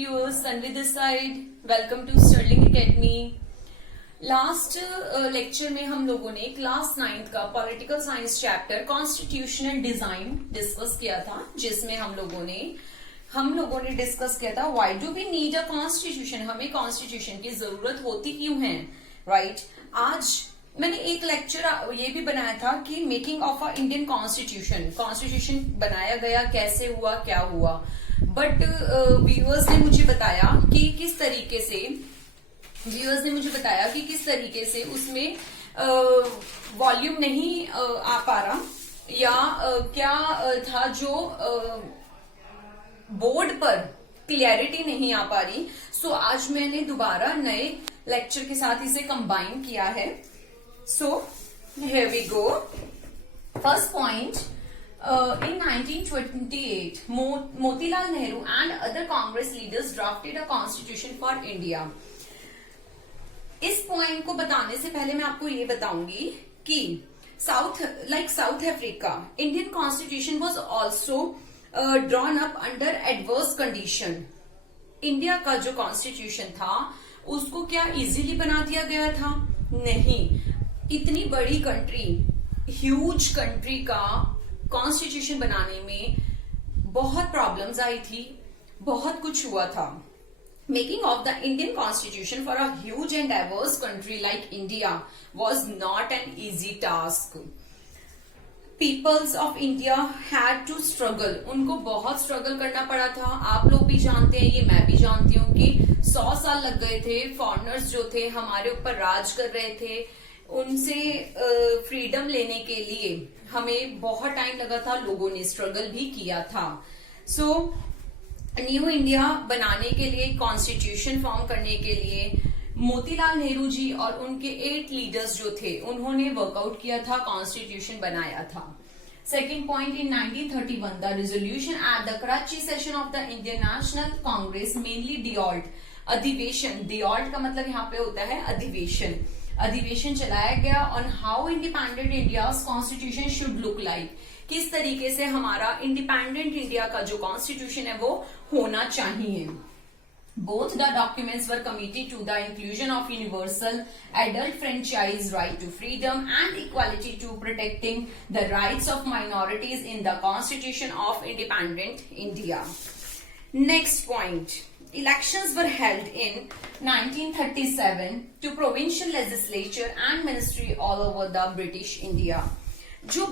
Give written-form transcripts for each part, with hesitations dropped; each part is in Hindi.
viewers, Sanvi this side. Welcome to Sterling Academy. Last lecture में हम लोगों ने क्लास 9th का political science chapter constitutional design discuss किया था, जिसमें हम लोगों ने डिस्कस किया था why do we need a constitution, हमें कॉन्स्टिट्यूशन की जरूरत होती क्यों है, राइट। आज मैंने एक लेक्चर ये भी बनाया था कि making of a Indian constitution बनाया गया, कैसे हुआ, क्या हुआ। बट व्यूअर्स ने मुझे बताया कि किस तरीके से उसमें वॉल्यूम नहीं आ पा रहा, या क्या था जो बोर्ड पर क्लियरिटी नहीं आ पा रही। सो आज मैंने दोबारा नए लेक्चर के साथ इसे कंबाइन किया है। So here we go. First point, in 1928, Motilal Nehru and other Congress leaders drafted a constitution for India. इस पॉइंट को बताने से पहले मैं आपको ये बताऊंगी कि south Africa, Indian constitution was also drawn up under adverse condition. India का जो कॉन्स्टिट्यूशन था उसको क्या इजीली बना दिया गया था? नहीं। इतनी बड़ी कंट्री, ह्यूज कंट्री का कॉन्स्टिट्यूशन बनाने में बहुत प्रॉब्लम्स आई थी, बहुत कुछ हुआ था। Making of the Indian constitution for a huge and diverse country like India was not an easy task. Peoples of India had to struggle, उनको बहुत स्ट्रगल करना पड़ा था। आप लोग भी जानते हैं, ये मैं भी जानती हूँ कि 100 साल लग गए थे। फॉरेनर्स जो थे हमारे ऊपर राज कर रहे थे, उनसे फ्रीडम लेने के लिए हमें बहुत टाइम लगा था, लोगों ने स्ट्रगल भी किया था। सो न्यू इंडिया बनाने के लिए, कॉन्स्टिट्यूशन फॉर्म करने के लिए मोतीलाल नेहरू जी और उनके 8 लीडर्स जो थे उन्होंने वर्कआउट किया था, कॉन्स्टिट्यूशन बनाया था। Second point, in 1931 the resolution at the Karachi session of the Indian National Congress mainly dealt, अधिवेशन, डियॉल्ट का मतलब यहाँ पे होता है अधिवेशन चलाया गया on how independent India constitution should look like, किस तरीके से हमारा इंडिपेंडेंट इंडिया का जो कॉन्स्टिट्यूशन है वो होना चाहिए। Both the documents were committed to the inclusion of universal adult franchise, right to freedom and equality to protecting the rights of minorities in the Constitution of Independent India. Next point, elections were held in 1937 to provincial legislature and ministry all over the British India. जो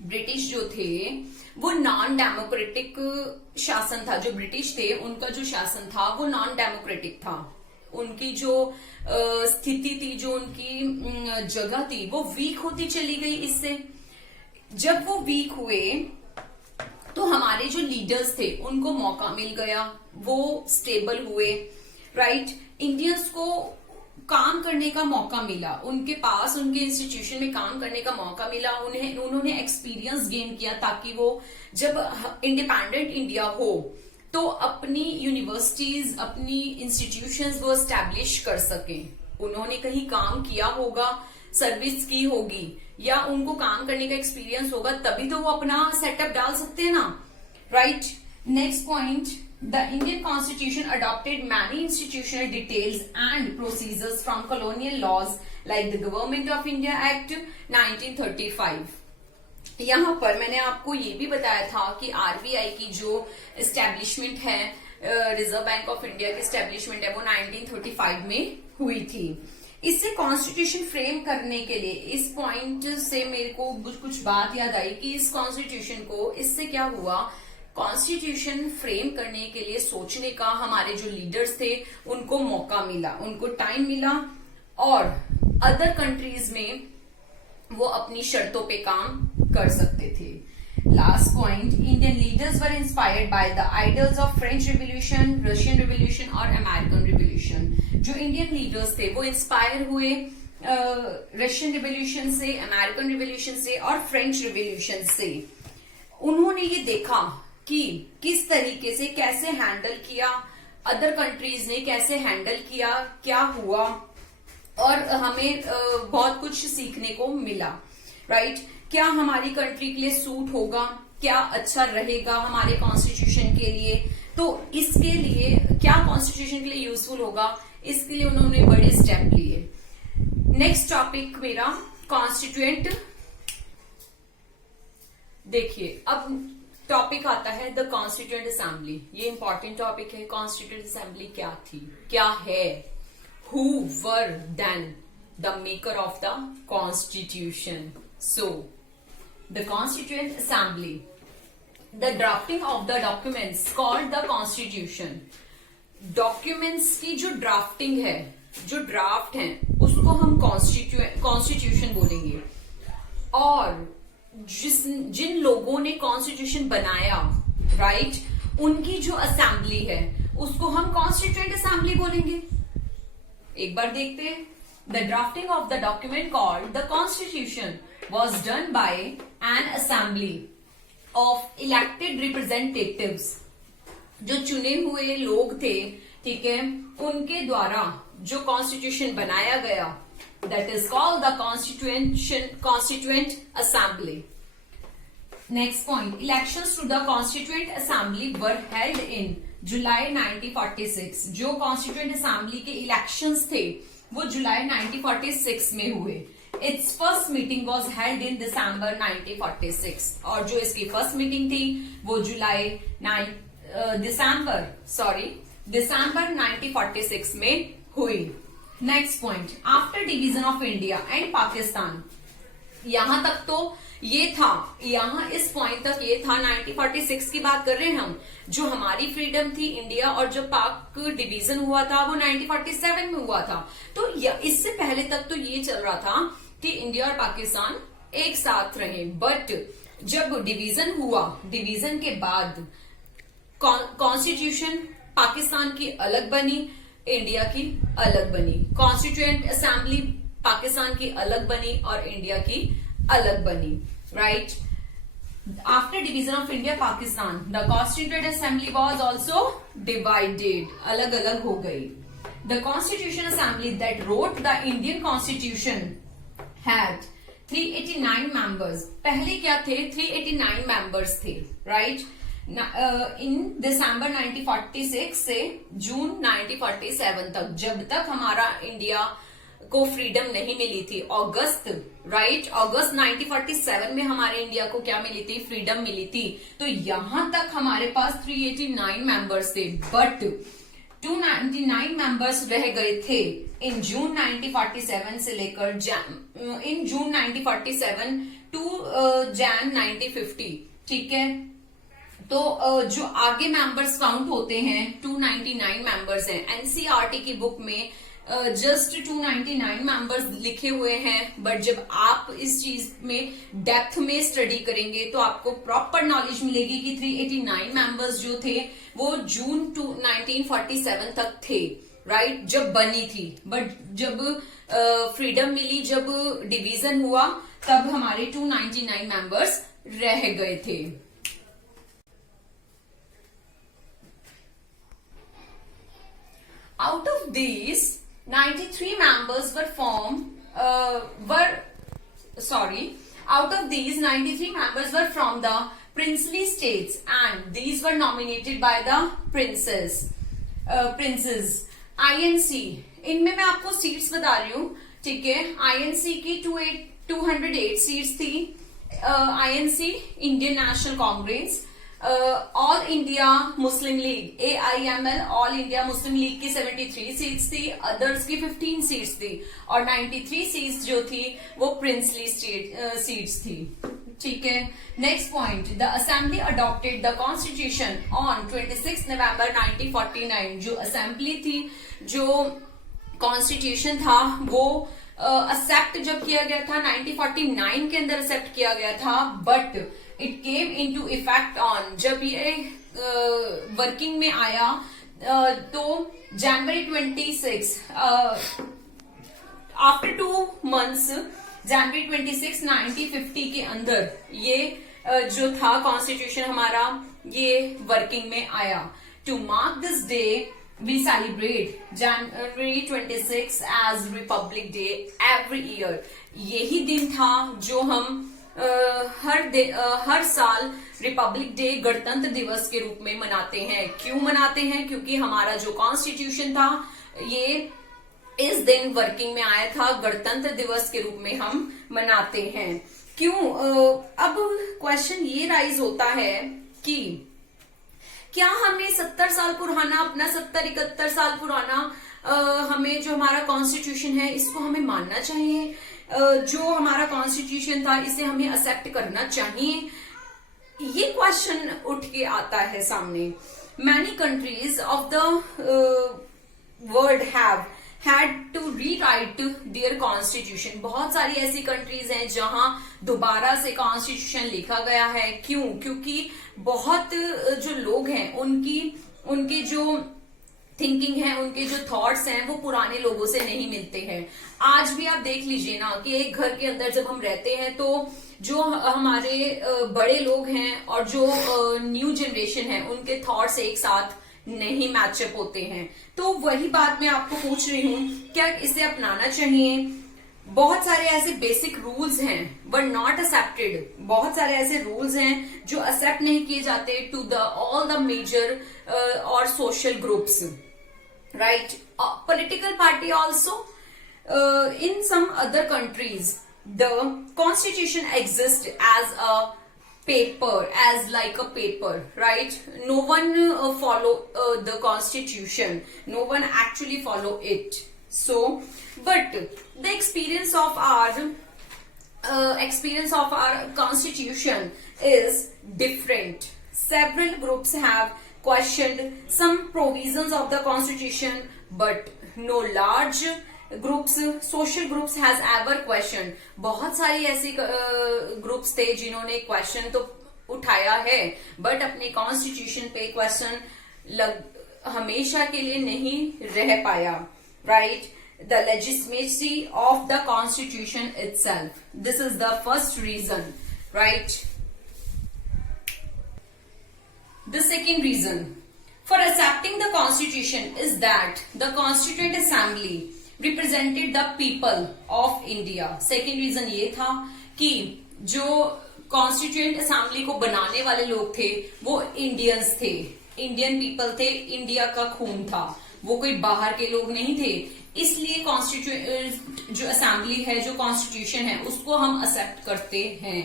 ब्रिटिश जो थे वो नॉन डेमोक्रेटिक शासन था। जो ब्रिटिश थे उनका जो शासन था वो नॉन डेमोक्रेटिक था। उनकी जो स्थिति थी, जो उनकी जगह थी, वो वीक होती चली गई। इससे जब वो वीक हुए तो हमारे जो लीडर्स थे उनको मौका मिल गया, वो स्टेबल हुए, राइट। इंडियंस को काम करने का मौका मिला, उनके पास उनके इंस्टीट्यूशन में काम करने का मौका मिला, उन्होंने एक्सपीरियंस गेन किया, ताकि वो जब इंडिपेंडेंट इंडिया हो तो अपनी यूनिवर्सिटीज, अपनी इंस्टीट्यूशंस वो एस्टैब्लिश कर सके। उन्होंने कहीं काम किया होगा, सर्विस की होगी, या उनको काम करने का एक्सपीरियंस होगा, तभी तो वो अपना सेटअप डाल सकते हैं ना, right. Next point, the Indian Constitution adopted many institutional details and procedures from colonial laws like the Government of India Act 1935. यहाँ पर मैंने आपको ये भी बताया था कि आरबीआई की जो एस्टेब्लिशमेंट है, रिजर्व बैंक ऑफ इंडिया की एस्टेब्लिशमेंट है, वो 1935 में हुई थी। इससे कॉन्स्टिट्यूशन फ्रेम करने के लिए, इस पॉइंट से मेरे को कुछ बात याद आई कि इस कॉन्स्टिट्यूशन को, इससे क्या हुआ, कॉन्स्टिट्यूशन फ्रेम करने के लिए सोचने का हमारे जो लीडर्स थे उनको मौका मिला, उनको टाइम मिला, और अदर कंट्रीज में वो अपनी शर्तों पे काम कर सकते थे। Last point, Indian leaders were inspired by the idols of French revolution, Russian revolution और अमेरिकन रिवोल्यूशन। जो इंडियन लीडर्स थे वो इंस्पायर हुए रशियन रिवोल्यूशन से, अमेरिकन रिवोल्यूशन से और फ्रेंच रिवोल्यूशन से। उन्होंने ये देखा कि किस तरीके से, कैसे हैंडल किया, अदर कंट्रीज ने कैसे हैंडल किया, क्या हुआ, और हमें बहुत कुछ सीखने को मिला, राइट। क्या हमारी कंट्री के लिए सूट होगा, क्या अच्छा रहेगा हमारे कॉन्स्टिट्यूशन के लिए, तो इसके लिए क्या कॉन्स्टिट्यूशन के लिए यूजफुल होगा, इसके लिए उन्होंने बड़े स्टेप लिए। नेक्स्ट टॉपिक मेरा कॉन्स्टिट्यूएंट। देखिए अब टॉपिक आता है द कॉन्स्टिट्यूएंट असेंबली। ये इंपॉर्टेंट टॉपिक है। कॉन्स्टिट्यूएंट असेंबली क्या थी, क्या है, who were then the maker of the constitution. So the constituent assembly, the drafting of the documents called the constitution. Documents की जो ड्राफ्टिंग है, जो ड्राफ्ट है, उसको हम कॉन्स्टिट्यूशन बोलेंगे। और जिन लोगों ने कॉन्स्टिट्यूशन बनाया, राइट, उनकी जो असेंबली है उसको हम कॉन्स्टिट्यूएंट असेंबली बोलेंगे। एक बार देखते हैं। The drafting of the document called the constitution was done by N assembly of elected representatives. जो चुने हुए लोग थे, ठीक है, उनके द्वारा जो कॉन्स्टिट्यूशन बनाया गया, that is called the constituent assembly. Next point, elections to the constituent assembly were held in July 1946। जो कॉन्स्टिट्यूएंट असेंबली के इलेक्शंस थे वो जुलाई 1946 में हुए। Its first meeting was held in December 1946। और जो इसकी फर्स्ट मीटिंग थी वो दिसंबर 1946 में हुई। Next point, after division of India and Pakistan. यहां तक तो ये था, यहां इस पॉइंट तक ये था, 1946 की बात कर रहे हैं हम, जो हमारी फ्रीडम थी इंडिया, और जो पाक डिवीजन हुआ था वो 1947 में हुआ था। तो इससे पहले तक तो ये चल रहा था कि इंडिया और पाकिस्तान एक साथ रहे। बट जब डिवीजन हुआ, डिवीजन के बाद कॉन्स्टिट्यूशन पाकिस्तान की अलग बनी, इंडिया की अलग बनी। कॉन्स्टिट्यूएंट असेंबली पाकिस्तान की अलग बनी और इंडिया की अलग बनी, right. After division of India Pakistan, the constituent assembly was also divided, अलग अलग हो गई। The constitution assembly that wrote the Indian constitution had 389 members. पहले क्या थे, 389 मेंबर्स थे, राइट। इन दिसंबर 1946 से जून 1947 तक, जब तक हमारा इंडिया को फ्रीडम नहीं मिली थी, अगस्त 1947 में हमारे इंडिया को क्या मिली थी, फ्रीडम मिली थी। तो यहां तक हमारे पास 389 मेंबर्स थे, बट 299 मेंबर्स रह गए थे इन जून 1947 से लेकर इन जून 1947 टू जैन 1950, ठीक है। तो जो आगे मेंबर्स काउंट होते हैं 299 मेंबर्स हैं। एनसीईआरटी की बुक में जस्ट 299 मेंबर्स लिखे हुए हैं, बट जब आप इस चीज में डेप्थ में स्टडी करेंगे तो आपको प्रॉपर नॉलेज मिलेगी कि 389 मेंबर्स जो थे वो जून 1947 तक थे, राइट, जब बनी थी। बट जब फ्रीडम मिली, जब डिवीजन हुआ, तब हमारे 299 मेंबर्स रह गए थे। Out of these, 93 members out of these 93 members were from the princely states, and these were nominated by the princes. INC, इनमें मैं आपको सीट्स बता रही हूँ, ठीक है। INC की 208 सीट्स थी। INC, Indian National Congress, all India Muslim league, AIML, all India Muslim league की 73 सीट्स थी, अदर्स की 15 सीट्स थी, और 93 सीट्स जो थी वो प्रिंसली सीट्स थी, ठीक है। Next point, the assembly adopted the constitution on 26 नवंबर 1949। जो असेंबली थी, जो कॉन्स्टिट्यूशन था, वो एक्सेप्ट जब किया गया था 1949 के अंदर एक्सेप्ट किया गया था, but it came into effect on, जब ये वर्किंग में आया तो जनवरी 26, आफ्टर 2 months, जनवरी 26, 1950 के अंदर ये जो था कॉन्स्टिट्यूशन हमारा, ये वर्किंग में आया। To mark this day we celebrate January 26 as republic day every year. यही दिन था जो हम हर साल रिपब्लिक डे गणतंत्र दिवस के रूप में मनाते हैं। क्यों मनाते हैं? क्योंकि हमारा जो कॉन्स्टिट्यूशन था ये इस दिन वर्किंग में आया था, गणतंत्र दिवस के रूप में हम मनाते हैं। क्यों? अब क्वेश्चन ये राइज होता है कि क्या हमें 70 साल पुराना, अपना 70-71 साल पुराना हमें जो हमारा कॉन्स्टिट्यूशन है इसको हमें मानना चाहिए? जो हमारा कॉन्स्टिट्यूशन था इसे हमें एक्सेप्ट करना चाहिए? ये क्वेश्चन उठ के आता है सामने। Many countries of the world have had to rewrite their constitution। बहुत सारी ऐसी कंट्रीज हैं जहां दोबारा से कॉन्स्टिट्यूशन लिखा गया है। क्यों? क्योंकि बहुत जो लोग हैं उनके जो थिंकिंग है, उनके जो थॉट्स हैं वो पुराने लोगों से नहीं मिलते हैं। आज भी आप देख लीजिए ना कि एक घर के अंदर जब हम रहते हैं तो जो हमारे बड़े लोग हैं और जो न्यू जनरेशन है उनके थॉट्स एक साथ नहीं मैचअप होते हैं। तो वही बात मैं आपको पूछ रही हूँ, क्या इसे अपनाना चाहिए? बहुत सारे ऐसे बेसिक रूल्स हैं बट नॉट एक्सेप्टेड। बहुत सारे ऐसे रूल्स हैं जो एक्सेप्ट नहीं किए जाते to the all the major और social groups, right? Political party also in some other countries the constitution exist as a paper, as like a paper, right? No one follow the constitution, no one actually follow it. So but the experience of our constitution is different. Several groups have questioned some provisions of the constitution, but no large groups, social groups has ever question. बहुत सारी ऐसी ग्रुप्स थे जिन्होंने क्वेश्चन तो उठाया है बट अपने कॉन्स्टिट्यूशन पे क्वेश्चन हमेशा के लिए नहीं रह पाया, right? The legitimacy of the constitution itself, this is the first reason, right? The second reason for accepting the constitution is that the constituent assembly represented the people of India. Second reason ये था कि जो कॉन्स्टिट्यूएंट असेंबली को बनाने वाले लोग थे वो इंडियंस थे, इंडियन पीपल थे, इंडिया का खून था, वो कोई बाहर के लोग नहीं थे। इसलिए कॉन्स्टिट्यूएंट जो असेंबली है, जो कॉन्स्टिट्यूशन है, उसको हम एक्सेप्ट करते हैं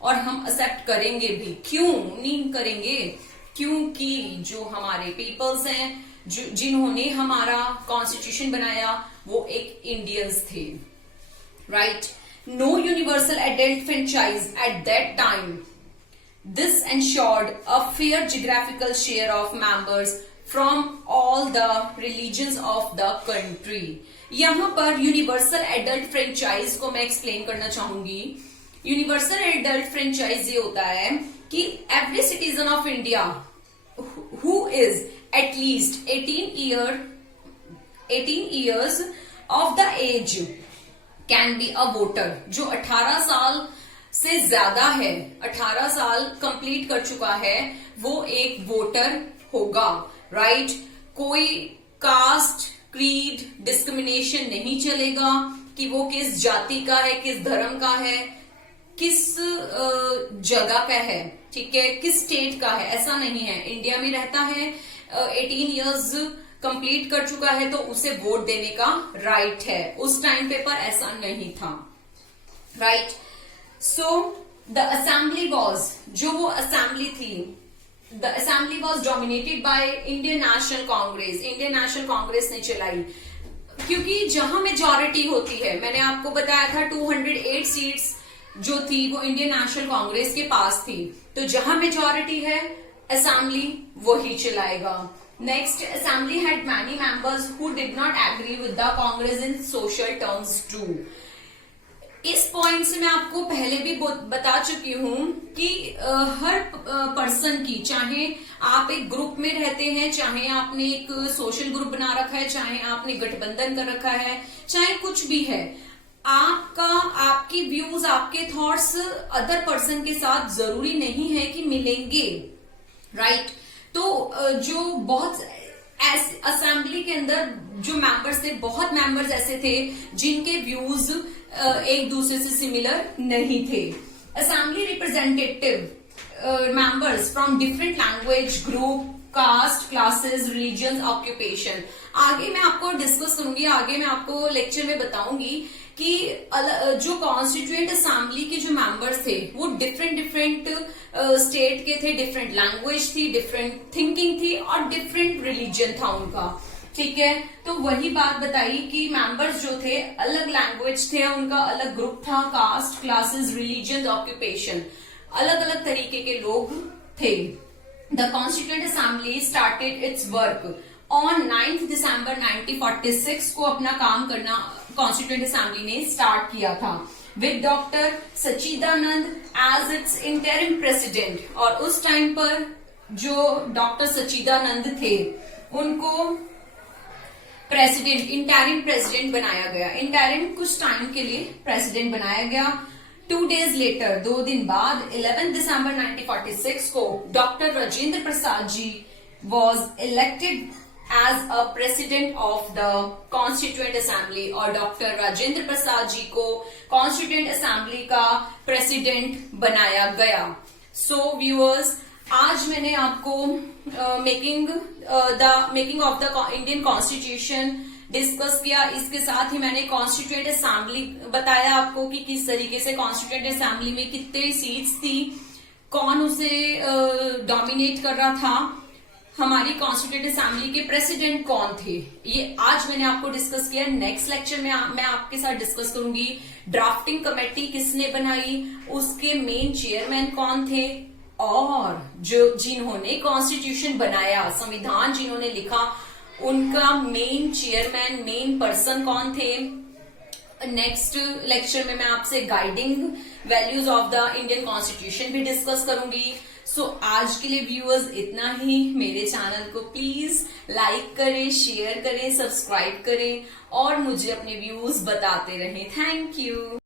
और हम एक्सेप्ट करेंगे भी। क्यों नहीं करेंगे? क्योंकि जो हमारे पीपल्स हैं, जिन्होंने हमारा कॉन्स्टिट्यूशन बनाया, वो एक इंडियंस थे, right? No universal adult franchise at that time. This ensured a fair geographical share of members from all the religions of the country. यहां पर यूनिवर्सल एडल्ट फ्रेंचाइज को मैं एक्सप्लेन करना चाहूंगी। यूनिवर्सल एडल्ट फ्रेंचाइज ये होता है कि every citizen of India who is at least 18 years of the age can be a voter। जो 18 साल से ज्यादा है, 18 साल कंप्लीट कर चुका है, वो एक वोटर होगा, राइट? कोई कास्ट, क्रीड, डिस्क्रिमिनेशन नहीं चलेगा कि वो किस जाति का है, किस धर्म का है, किस जगह का है, ठीक है, किस स्टेट का है, ऐसा नहीं है। इंडिया में रहता है, 18 इयर्स कंप्लीट कर चुका है तो उसे वोट देने का राइट है। उस टाइम पे पर ऐसा नहीं था, right? So the assembly was, जो वो असेंबली थी, the assembly was dominated by Indian National Congress. Indian National Congress ने चलाई, क्योंकि जहां मेजॉरिटी होती है, मैंने आपको बताया था 208 सीट्स जो थी वो इंडियन नेशनल कांग्रेस के पास थी। तो जहां मेजॉरिटी है असेंबली वही चलाएगा। Next, assembly had many members who did not agree with the Congress in social terms too. इस पॉइंट से मैं आपको पहले भी बता चुकी हूं कि हर पर्सन की, चाहे आप एक ग्रुप में रहते हैं, चाहे आपने एक सोशल ग्रुप बना रखा है, चाहे आपने गठबंधन कर रखा है, चाहे कुछ भी है, आपकी व्यूज, आपके थॉट्स अदर पर्सन के साथ जरूरी नहीं है कि मिलेंगे, राइट? तो जो बहुत असेंबली के अंदर जो मेंबर्स थे, बहुत मेंबर्स ऐसे थे जिनके व्यूज एक दूसरे से सिमिलर नहीं थे। assembly representative members from different language group, caste, classes, religion, occupation. आगे मैं आपको डिस्कस करूंगी, आगे मैं आपको लेक्चर में बताऊंगी कि जो कॉन्स्टिट्यूएंट असेंबली के जो मेंबर्स थे वो डिफरेंट स्टेट के थे, डिफरेंट लैंग्वेज थी, डिफरेंट थिंकिंग थी और डिफरेंट रिलीजन था उनका। ठीक है, तो वही बात बताई कि मेंबर्स जो थे अलग लैंग्वेज थे, उनका अलग ग्रुप था, कास्ट, क्लासेस, रिलीजन, ऑक्यूपेशन, अलग अलग तरीके के लोग थे। The Constituent Assembly started its work on 9th December 1946 को अपना काम करना Constituent Assembly ने स्टार्ट किया था with Dr. Sachchidanand as its interim president। और उस टाइम पर जो डॉक्टर सच्चिदानंद थे उनको प्रेसिडेंट, इंटरिम प्रेसिडेंट बनाया गया। इंटरिम कुछ टाइम के लिए प्रेसिडेंट बनाया गया। 2 days लेटर, 2 दिन बाद 11 दिसंबर 1946 को doctor Rajendra Prasad ji was elected as a president of the constituent assembly. और डॉक्टर राजेंद्र प्रसाद जी को कॉन्स्टिट्यूएंट असेंबली का प्रेसिडेंट बनाया गया। सो व्यूअर्स, आज मैंने आपको making of the Indian constitution discuss किया। इसके साथ ही मैंने कॉन्स्टिट्यूएंट असेंबली बताया आपको कि किस तरीके से कॉन्स्टिट्यूएंट असेंबली में कितने सीट्स थी, कौन उसे डोमिनेट कर रहा था, हमारी कॉन्स्टिट्यूएंट असेंबली के प्रेसिडेंट कौन थे, ये आज मैंने आपको डिस्कस किया। नेक्स्ट लेक्चर में मैं आपके साथ डिस्कस करूंगी ड्राफ्टिंग कमेटी किसने बनाई, उसके मेन चेयरमैन कौन थे, और जिन्होंने कॉन्स्टिट्यूशन बनाया, संविधान जिन्होंने लिखा, उनका मेन चेयरमैन, मेन पर्सन कौन थे। नेक्स्ट लेक्चर में मैं आपसे guiding values of the Indian constitution भी डिस्कस करूंगी। सो आज के लिए व्यूअर्स इतना ही। मेरे चैनल को प्लीज लाइक करें, शेयर करें, सब्सक्राइब करें और मुझे अपने व्यूज बताते रहें। Thank you.